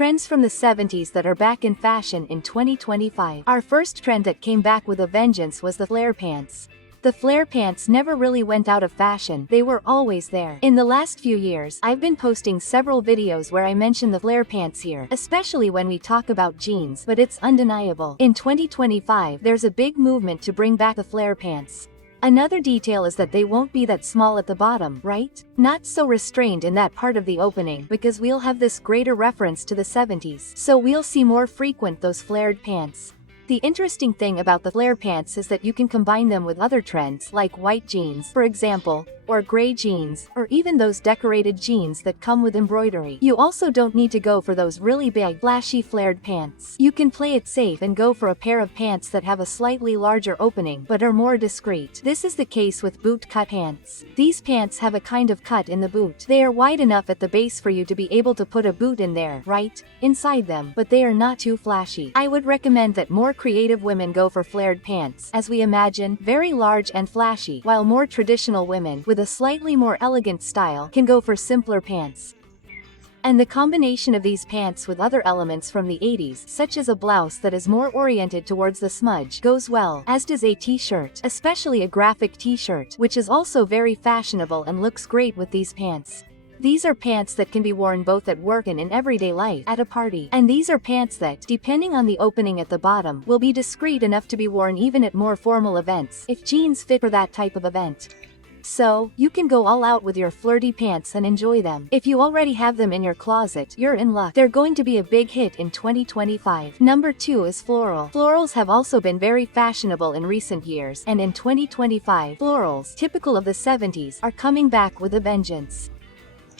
Trends from the 70s that are back in fashion in 2025. Our first trend that came back with a vengeance was the flare pants. The flare pants never really went out of fashion, they were always there. In the last few years, I've been posting several videos where I mention the flare pants here, especially when we talk about jeans, but it's undeniable. In 2025, there's a big movement to bring back the flare pants. Another detail is that they won't be that small at the bottom, right? Not so restrained in that part of the opening, because we'll have this greater reference to the 70s. So we'll see more frequent those flared pants. The interesting thing about the flare pants is that you can combine them with other trends like white jeans, for example, or gray jeans, or even those decorated jeans that come with embroidery. You also don't need to go for those really big, flashy flared pants. You can play it safe and go for a pair of pants that have a slightly larger opening but are more discreet. This is the case with boot-cut pants. These pants have a kind of cut in the boot. They are wide enough at the base for you to be able to put a boot in there, right, inside them, but they are not too flashy. I would recommend that more creative women go for flared pants, as we imagine, very large and flashy, while more traditional women, with a slightly more elegant style, can go for simpler pants. And the combination of these pants with other elements from the 80s, such as a blouse that is more oriented towards the smudge, goes well, as does a t-shirt, especially a graphic t-shirt, which is also very fashionable and looks great with these pants. These are pants that can be worn both at work and in everyday life, at a party. And these are pants that, depending on the opening at the bottom, will be discreet enough to be worn even at more formal events, if jeans fit for that type of event. So, you can go all out with your flirty pants and enjoy them. If you already have them in your closet, you're in luck. They're going to be a big hit in 2025. Number 2 is floral. Florals have also been very fashionable in recent years, and in 2025, florals, typical of the 70s, are coming back with a vengeance.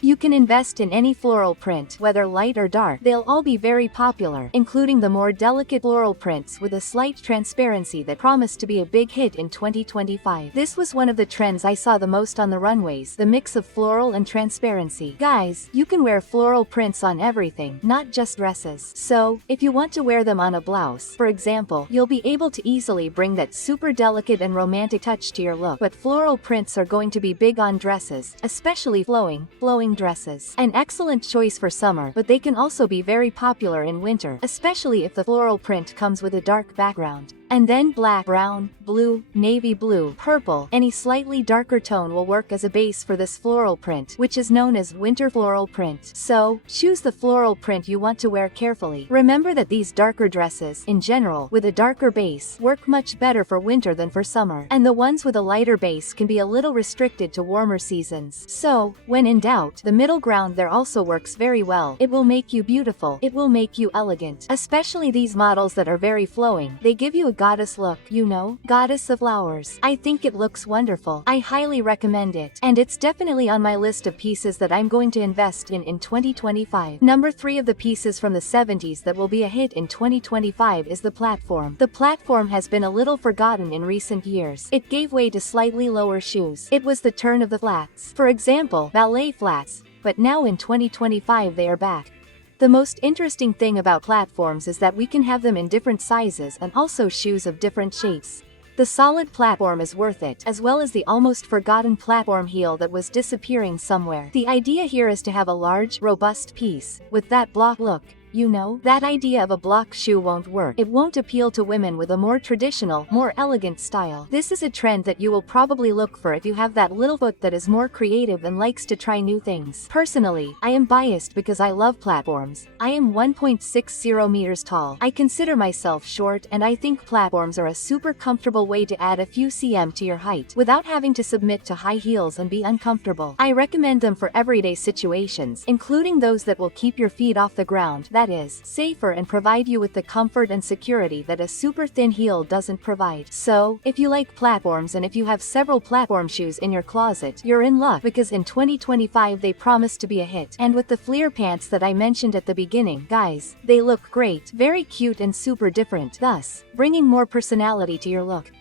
You can invest in any floral print, whether light or dark. They'll all be very popular, including the more delicate floral prints with a slight transparency that promise to be a big hit in 2025. This was one of the trends I saw the most on the runways, the mix of floral and transparency. Guys, you can wear floral prints on everything, not just dresses. So, if you want to wear them on a blouse, for example, you'll be able to easily bring that super delicate and romantic touch to your look. But floral prints are going to be big on dresses, especially flowing dresses. An excellent choice for summer, but they can also be very popular in winter, especially if the floral print comes with a dark background. And then black, brown, blue, navy blue, purple, any slightly darker tone will work as a base for this floral print, which is known as winter floral print. So, choose the floral print you want to wear carefully. Remember that these darker dresses, in general, with a darker base, work much better for winter than for summer, and the ones with a lighter base can be a little restricted to warmer seasons. So, when in doubt, the middle ground there also works very well. It will make you beautiful. It will make you elegant. Especially these models that are very flowing. They give you a goddess look, you know, goddess of flowers. I think it looks wonderful. I highly recommend it. And it's definitely on my list of pieces that I'm going to invest in 2025. Number 3 of the pieces from the 70s that will be a hit in 2025 is the platform. The platform has been a little forgotten in recent years. It gave way to slightly lower shoes. It was the turn of the flats. For example, ballet flats. But now in 2025 they are back. The most interesting thing about platforms is that we can have them in different sizes and also shoes of different shapes. The solid platform is worth it, as well as the almost forgotten platform heel that was disappearing somewhere. The idea here is to have a large, robust piece, with that block look. You know, that idea of a block shoe won't work. It won't appeal to women with a more traditional, more elegant style. This is a trend that you will probably look for if you have that little foot that is more creative and likes to try new things. Personally, I am biased because I love platforms. I am 1.60 meters tall. I consider myself short, and I think platforms are a super comfortable way to add a few cm to your height without having to submit to high heels and be uncomfortable. I recommend them for everyday situations, including those that will keep your feet off the ground. That is, safer and provide you with the comfort and security that a super thin heel doesn't provide. So, if you like platforms and if you have several platform shoes in your closet, you're in luck because in 2025 they promise to be a hit. And with the flare pants that I mentioned at the beginning, guys, they look great, very cute and super different, thus, bringing more personality to your look.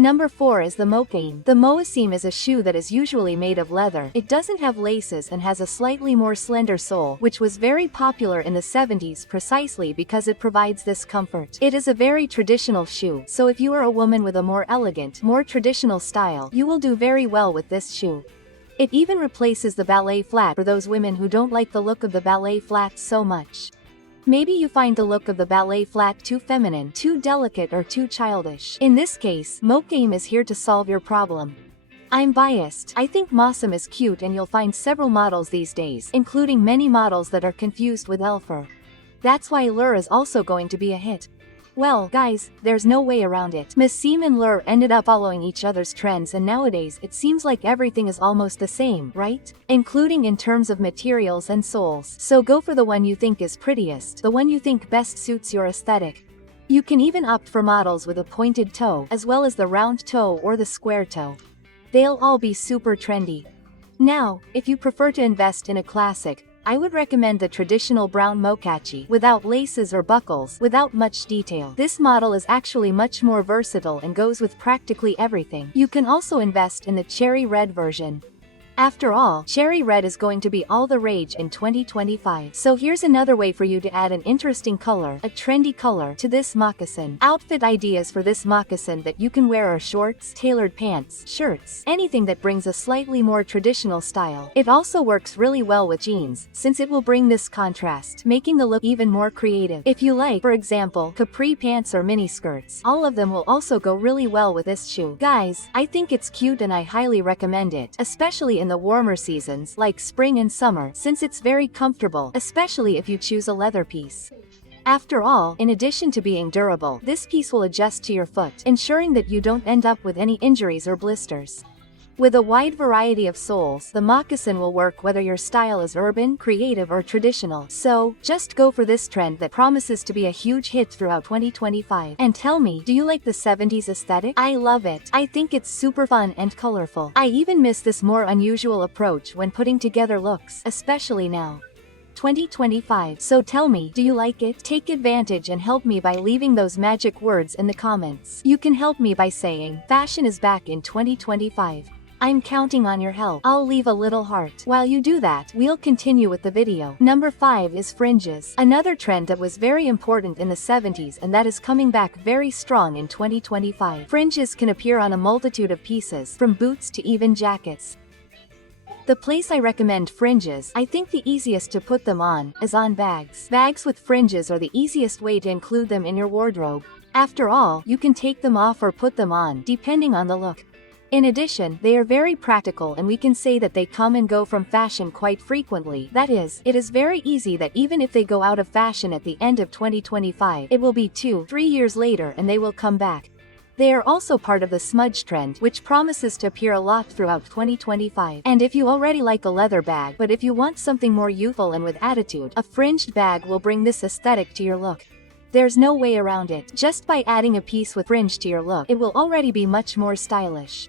Number 4 is the moccasin. The moccasin is a shoe that is usually made of leather. It doesn't have laces and has a slightly more slender sole, which was very popular in the 70s precisely because it provides this comfort. It is a very traditional shoe, so if you are a woman with a more elegant, more traditional style, you will do very well with this shoe. It even replaces the ballet flat for those women who don't like the look of the ballet flat so much. Maybe you find the look of the ballet flat too feminine, too delicate, or too childish. In this case, moccasin is here to solve your problem. I'm biased. I think moccasin is cute, and you'll find several models these days, including many models that are confused with loafer. That's why lure is also going to be a hit. Well, guys, there's no way around it. moccasin and lure ended up following each other's trends, and nowadays it seems like everything is almost the same, right? Including in terms of materials and soles. So go for the one you think is prettiest, the one you think best suits your aesthetic. You can even opt for models with a pointed toe, as well as the round toe or the square toe. They'll all be super trendy. Now, if you prefer to invest in a classic, I would recommend the traditional brown moccasin, without laces or buckles, without much detail. This model is actually much more versatile and goes with practically everything. You can also invest in the cherry red version. After all, cherry red is going to be all the rage in 2025. So here's another way for you to add an interesting color, a trendy color, to this moccasin. Outfit ideas for this moccasin that you can wear are shorts, tailored pants, shirts, anything that brings a slightly more traditional style. It also works really well with jeans, since it will bring this contrast, making the look even more creative. If you like, for example, capri pants or mini skirts, all of them will also go really well with this shoe. Guys, I think it's cute and I highly recommend it, especially in the warmer seasons like spring and summer, since it's very comfortable, especially if you choose a leather piece. After all, in addition to being durable, this piece will adjust to your foot, ensuring that you don't end up with any injuries or blisters. With a wide variety of soles, the moccasin will work whether your style is urban, creative, or traditional. So, just go for this trend that promises to be a huge hit throughout 2025. And tell me, do you like the 70s aesthetic? I love it. I think it's super fun and colorful. I even miss this more unusual approach when putting together looks, especially now. 2025. So tell me, do you like it? Take advantage and help me by leaving those magic words in the comments. You can help me by saying, "Fashion is back in 2025. I'm counting on your help." I'll leave a little heart. While you do that, we'll continue with the video. Number 5 is fringes. Another trend that was very important in the 70s and that is coming back very strong in 2025. Fringes can appear on a multitude of pieces, from boots to even jackets. The place I recommend fringes, I think the easiest to put them on, is on bags. Bags with fringes are the easiest way to include them in your wardrobe. After all, you can take them off or put them on, depending on the look. In addition, they are very practical, and we can say that they come and go from fashion quite frequently. That is, it is very easy that even if they go out of fashion at the end of 2025, it will be 2-3 years later and they will come back. They are also part of the smudge trend, which promises to appear a lot throughout 2025. And if you already like a leather bag, but if you want something more youthful and with attitude, a fringed bag will bring this aesthetic to your look. There's no way around it. Just by adding a piece with fringe to your look, it will already be much more stylish.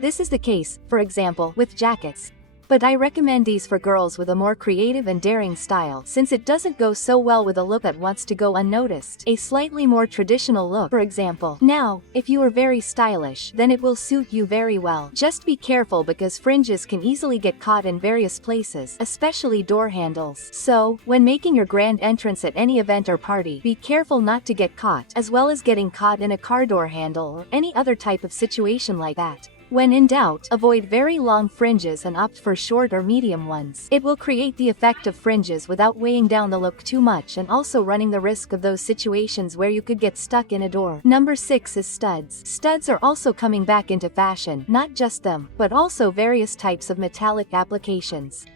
This is the case, for example, with jackets. But I recommend these for girls with a more creative and daring style, since it doesn't go so well with a look that wants to go unnoticed. A slightly more traditional look, for example. Now, if you are very stylish, then it will suit you very well. Just be careful because fringes can easily get caught in various places, especially door handles. So, when making your grand entrance at any event or party, be careful not to get caught, as well as getting caught in a car door handle or any other type of situation like that. When in doubt, avoid very long fringes and opt for short or medium ones. It will create the effect of fringes without weighing down the look too much and also running the risk of those situations where you could get stuck in a door. Number 6 is studs. Studs are also coming back into fashion, not just them, but also various types of metallic applications.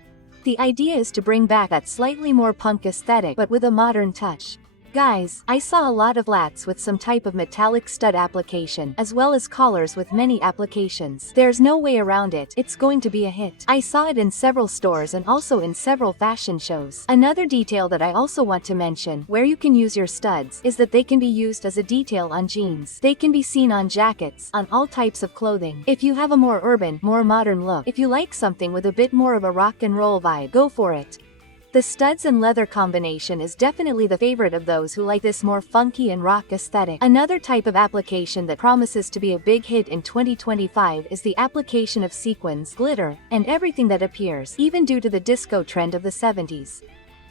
The idea is to bring back that slightly more punk aesthetic but with a modern touch. Guys, I saw a lot of lats with some type of metallic stud application, as well as collars with many applications. There's no way around it, it's going to be a hit. I saw it in several stores and also in several fashion shows. Another detail that I also want to mention, where you can use your studs, is that they can be used as a detail on jeans. They can be seen on jackets, on all types of clothing. If you have a more urban, more modern look, if you like something with a bit more of a rock and roll vibe, go for it. The studs and leather combination is definitely the favorite of those who like this more funky and rock aesthetic. Another type of application that promises to be a big hit in 2025 is the application of sequins, glitter, and everything that appears, even due to the disco trend of the 70s.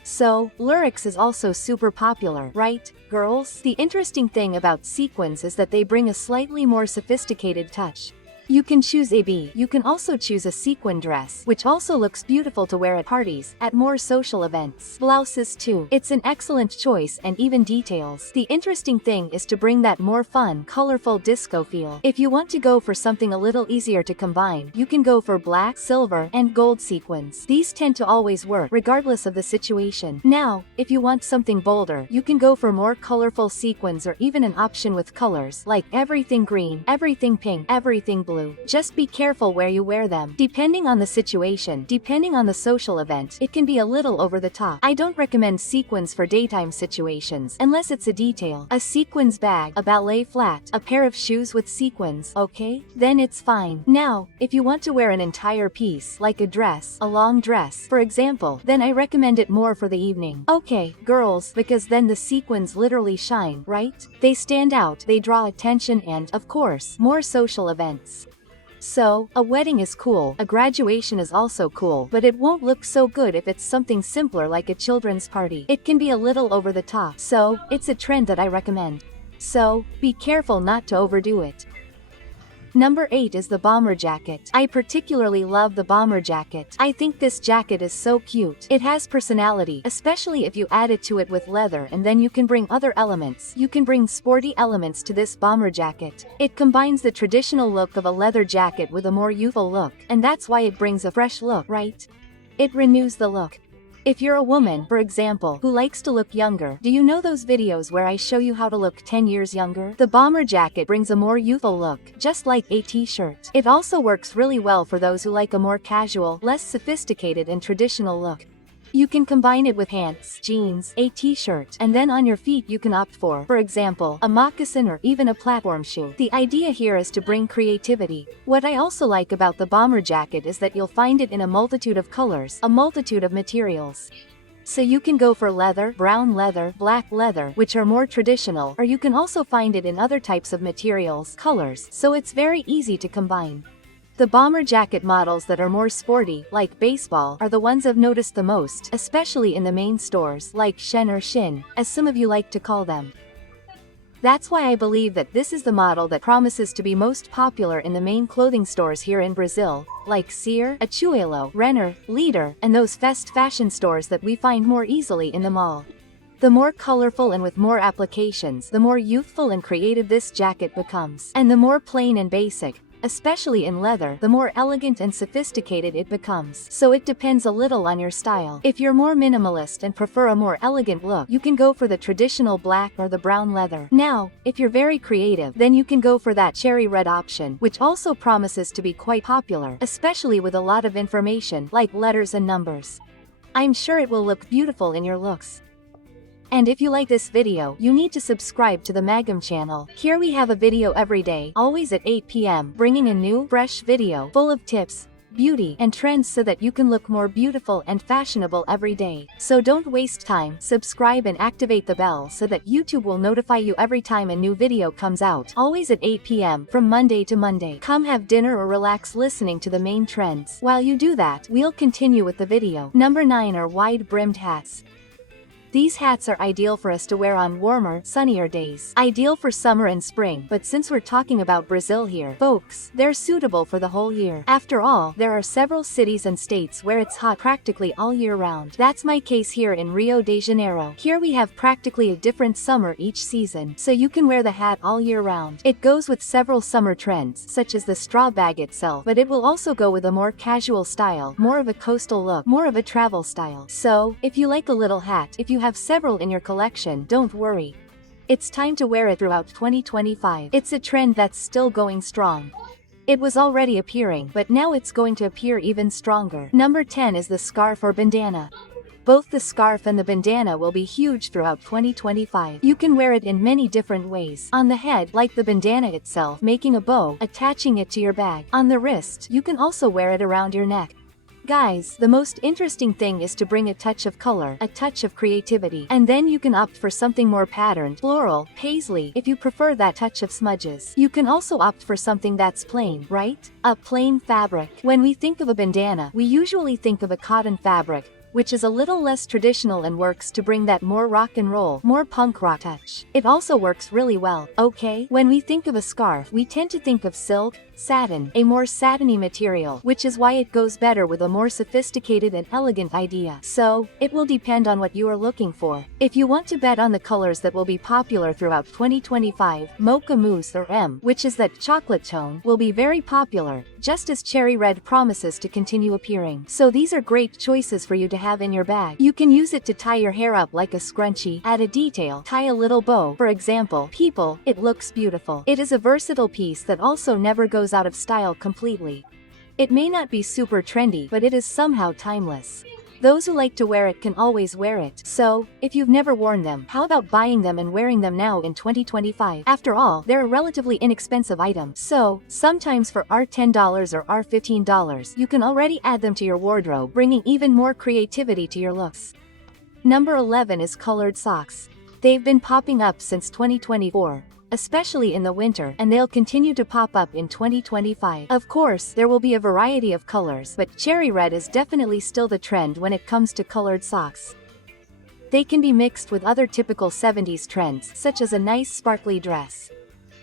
So, lyrics is also super popular, right, girls? The interesting thing about sequins is that they bring a slightly more sophisticated touch. You can choose a B. You can also choose a sequin dress, which also looks beautiful to wear at parties, at more social events. Blouses too. It's an excellent choice and even details. The interesting thing is to bring that more fun, colorful disco feel. If you want to go for something a little easier to combine, you can go for black, silver, and gold sequins. These tend to always work, regardless of the situation. Now, if you want something bolder, you can go for more colorful sequins or even an option with colors, like everything green, everything pink, everything blue. Just be careful where you wear them. Depending on the situation, depending on the social event, it can be a little over the top. I don't recommend sequins for daytime situations, unless it's a detail. A sequins bag, a ballet flat, a pair of shoes with sequins, okay? Then it's fine. Now, if you want to wear an entire piece, like a dress, a long dress, for example, then I recommend it more for the evening. Okay, girls, because then the sequins literally shine, right? They stand out, they draw attention and, of course, more social events. So, a wedding is cool, a graduation is also cool, but it won't look so good if it's something simpler like a children's party. It can be a little over the top, so, it's a trend that I recommend. So, be careful not to overdo it. Number 8 is the bomber jacket. I particularly love the bomber jacket. I think this jacket is so cute. It has personality, especially if you add it to it with leather, and then you can bring other elements. You can bring sporty elements to this bomber jacket. It combines the traditional look of a leather jacket with a more youthful look, and that's why it brings a fresh look, right? It renews the look. If you're a woman, for example, who likes to look younger, do you know those videos where I show you how to look 10 years younger? The bomber jacket brings a more youthful look, just like a t-shirt. It also works really well for those who like a more casual, less sophisticated and traditional look. You can combine it with pants, jeans, a t-shirt, and then on your feet you can opt for example, a moccasin or even a platform shoe. The idea here is to bring creativity. What I also like about the bomber jacket is that you'll find it in a multitude of colors, a multitude of materials. So you can go for leather, brown leather, black leather, which are more traditional, or you can also find it in other types of materials, colors, so it's very easy to combine. The bomber jacket models that are more sporty, like baseball, are the ones I've noticed the most, especially in the main stores, like Shen or Shin, as some of you like to call them. That's why I believe that this is the model that promises to be most popular in the main clothing stores here in Brazil, like Sear, Achuelo, Renner, Leader, and those fast fashion stores that we find more easily in the mall. The more colorful and with more applications, the more youthful and creative this jacket becomes. And the more plain and basic, especially in leather, the more elegant and sophisticated it becomes. So it depends a little on your style. If you're more minimalist and prefer a more elegant look, you can go for the traditional black or the brown leather. Now, if you're very creative, then you can go for that cherry red option, which also promises to be quite popular, especially with a lot of information, like letters and numbers. I'm sure it will look beautiful in your looks. And if you like this video, you need to subscribe to the Magam channel. Here we have a video every day, always at 8 p.m, bringing a new, fresh video, full of tips, beauty, and trends so that you can look more beautiful and fashionable every day. So don't waste time, subscribe and activate the bell so that YouTube will notify you every time a new video comes out, always at 8 p.m, from Monday to Monday. Come have dinner or relax listening to the main trends. While you do that, we'll continue with the video. Number 9 are wide-brimmed hats. These hats are ideal for us to wear on warmer, sunnier days. Ideal for summer and spring, but since we're talking about Brazil here, folks, they're suitable for the whole year. After all, there are several cities and states where it's hot practically all year round. That's my case here in Rio de Janeiro. Here we have practically a different summer each season, so you can wear the hat all year round. It goes with several summer trends, such as the straw bag itself, but it will also go with a more casual style, more of a coastal look, more of a travel style. So, if you like a little hat, if you have several in your collection, don't worry. It's time to wear it throughout 2025. It's a trend that's still going strong. It was already appearing, but now it's going to appear even stronger. Number 10 is the scarf or bandana. Both the scarf and the bandana will be huge throughout 2025. You can wear it in many different ways. On the head, like the bandana itself, making a bow, attaching it to your bag. On the wrist, you can also wear it around your neck. Guys, the most interesting thing is to bring a touch of color, a touch of creativity, and then you can opt for something more patterned, floral, paisley, if you prefer that touch of smudges. You can also opt for something that's plain, right? A plain fabric. When we think of a bandana, we usually think of a cotton fabric, which is a little less traditional and works to bring that more rock and roll, more punk rock touch. It also works really well, okay? When we think of a scarf, we tend to think of silk, Satin, a more satiny material, which is why it goes better with a more sophisticated and elegant idea. So, it will depend on what you are looking for. If you want to bet on the colors that will be popular throughout 2025, mocha mousse or M, which is that chocolate tone, will be very popular, just as cherry red promises to continue appearing. So these are great choices for you to have in your bag. You can use it to tie your hair up like a scrunchie, add a detail, tie a little bow, for example. People, it looks beautiful. It is a versatile piece that also never goes out of style completely. It may not be super trendy, but it is somehow timeless. Those who like to wear it can always wear it. So, if you've never worn them, how about buying them and wearing them now in 2025? After all, they're a relatively inexpensive item. So, sometimes for $10 or $15, you can already add them to your wardrobe, bringing even more creativity to your looks. Number 11 is colored socks. They've been popping up since 2024. Especially in the winter, and they'll continue to pop up in 2025. Of course, there will be a variety of colors, but cherry red is definitely still the trend when it comes to colored socks. They can be mixed with other typical 70s trends, such as a nice sparkly dress.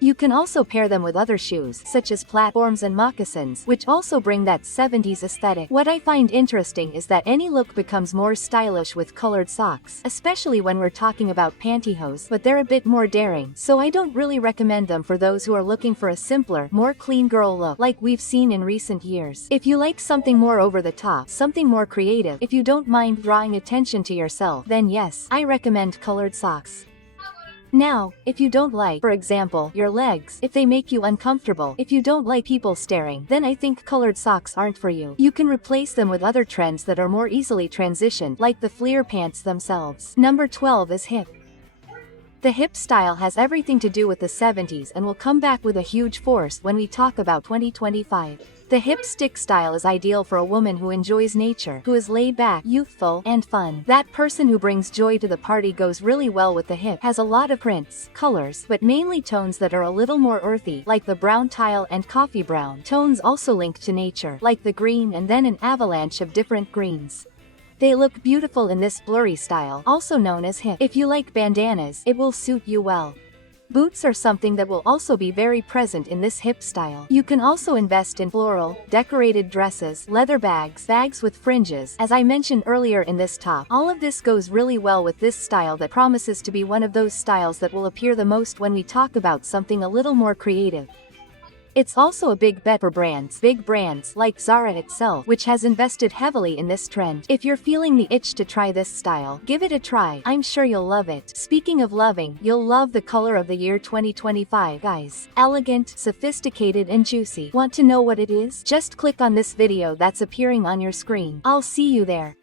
You can also pair them with other shoes, such as platforms and moccasins, which also bring that 70s aesthetic. What I find interesting is that any look becomes more stylish with colored socks, especially when we're talking about pantyhose, but they're a bit more daring, so I don't really recommend them for those who are looking for a simpler, more clean girl look, like we've seen in recent years. If you like something more over the top, something more creative, if you don't mind drawing attention to yourself, then yes, I recommend colored socks. Now, if you don't like, for example, your legs, if they make you uncomfortable, if you don't like people staring, then I think colored socks aren't for you. You can replace them with other trends that are more easily transitioned, like the flare pants themselves. Number 12 is hip. The hip style has everything to do with the 70s and will come back with a huge force when we talk about 2025. The hip stick style is ideal for a woman who enjoys nature, who is laid back, youthful, and fun. That person who brings joy to the party goes really well with the hip. Has a lot of prints, colors, but mainly tones that are a little more earthy, like the brown tile and coffee brown. Tones also linked to nature, like the green and then an avalanche of different greens. They look beautiful in this blurry style, also known as hip. If you like bandanas, it will suit you well. Boots are something that will also be very present in this hip style. You can also invest in floral, decorated dresses, leather bags, bags with fringes, as I mentioned earlier in this top. All of this goes really well with this style that promises to be one of those styles that will appear the most when we talk about something a little more creative. It's also a big bet for big brands like Zara itself, which has invested heavily in this trend. If you're feeling the itch to try this style, give it a try. I'm sure you'll love it. Speaking of loving, you'll love the color of the year 2025, guys. Elegant, sophisticated, and juicy. Want to know what it is? Just click on this video that's appearing on your screen. I'll see you there.